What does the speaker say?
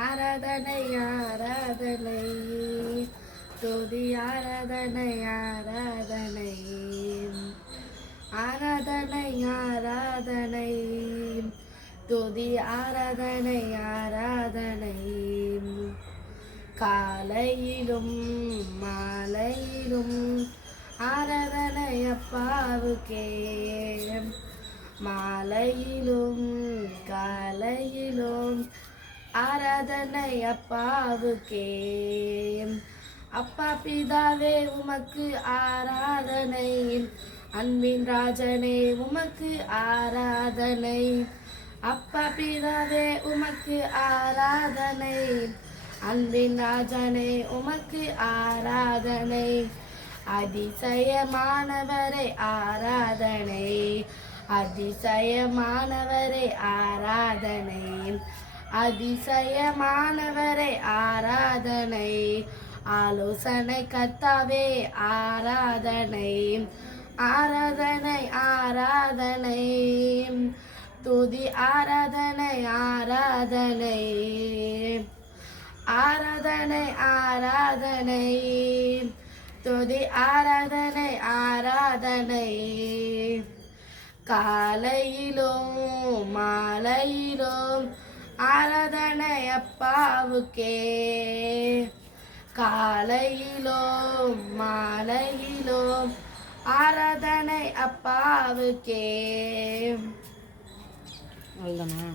ஆராதனை ஆராதனை துதி ஆராதனை ஆராதனை ஆராதனை ஆராதனை துதி ஆராதனை ஆராதனை காலையிலும் மாலையிலும் ஆராதனை அப்பாவுக்கே மாலையிலும் காலையிலும் ஆராதனை அப்பாவுக்கே அப்பா பிதாவே உமக்கு ஆராதனை அன்பின் ராஜனே உமக்கு ஆராதனை அப்பா பிதாவே உமக்கு ஆராதனை அன்பின் ராஜனே உமக்கு ஆராதனை அதிசயமானவரே ஆராதனை அதிசயமானவரே ஆராதனை அதிசயமானவரே ஆராதனை ஆலோசனை கர்த்தாவே ஆராதனை ஆராதனை ஆராதனை துதி ஆராதனை ஆராதனை ஆராதனை ஆராதனை துதி ஆராதனை ஆராதனை காலையிலும் மாலையிலும் ஆராதனை அப்பாவுக்கே காலையிலும் மாலையிலும் ஆராதனை அப்பாவுக்கே. அவ்வளோதானா?